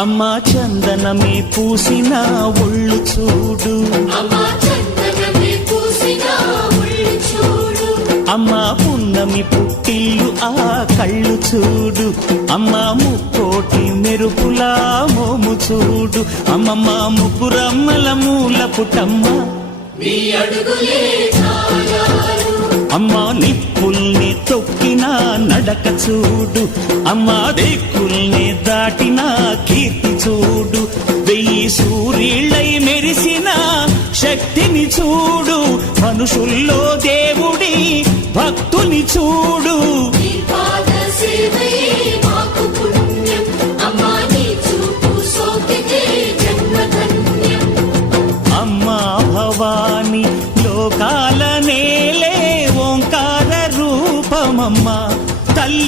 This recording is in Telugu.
అమ్మా చందనమే పూసిన ఒళ్ళు చూడు, అమ్మా పున్నమి పుట్టిల్లు ఆ కళ్ళు చూడు, అమ్మా ముక్కోటి మెరుపులా మోము చూడు, అమ్మమ్మ ముగ్గురమ్మల మూల పుటమ్మ అమ్మా నిప్పుల్ని తొక్కిన నడక చూడు, అమ్మా దిక్కుల్ని దాటిన కీర్తి చూడు, 1000 సూర్యుళ్ళై మెరిసిన శక్తిని చూడు, మనుషుల్లో దేవుడి భక్తుని చూడు.